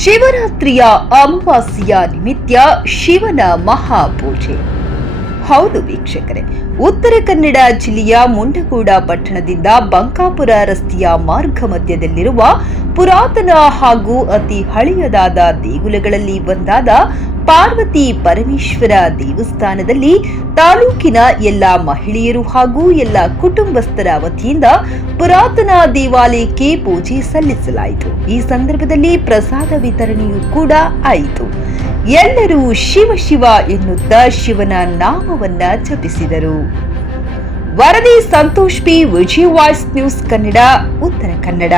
ಶಿವರಾತ್ರಿಯ ಅಮಾವಾಸ್ಯೆಯ ನಿಮಿತ್ತ ಶಿವನ ಮಹಾಪೂಜೆ. ಹೌದು ವೀಕ್ಷಕರೇ, ಉತ್ತರ ಕನ್ನಡ ಜಿಲ್ಲೆಯ ಮುಂಡಗೋಡ ಪಟ್ಟಣದಿಂದ ಬಂಕಾಪುರ ರಸ್ತೆಯ ಮಾರ್ಗ ಮಧ್ಯದಲ್ಲಿರುವ ಪುರಾತನ ಹಾಗೂ ಅತಿ ಹಳೆಯದಾದ ದೇಗುಲಗಳಲ್ಲಿ ಒಂದಾದ ಪಾರ್ವತಿ ಪರಮೇಶ್ವರ ದೇವಸ್ಥಾನದಲ್ಲಿ ತಾಲೂಕಿನ ಎಲ್ಲ ಮಹಿಳೆಯರು ಹಾಗೂ ಎಲ್ಲ ಕುಟುಂಬಸ್ಥರ ವತಿಯಿಂದ ಪುರಾತನ ದೇವಾಲಯಕ್ಕೆ ಪೂಜೆ ಸಲ್ಲಿಸಲಾಯಿತು. ಈ ಸಂದರ್ಭದಲ್ಲಿ ಪ್ರಸಾದ ವಿತರಣೆಯೂ ಕೂಡ ಆಯಿತು. ಎಲ್ಲರೂ ಶಿವ ಶಿವ ಎನ್ನುತ್ತಾ ಶಿವನ ನಾಮವನ್ನ ಜಪಿಸಿದರು. ವರದಿ Santosh P, Vijay voice news Kannada, Uttara Kannada.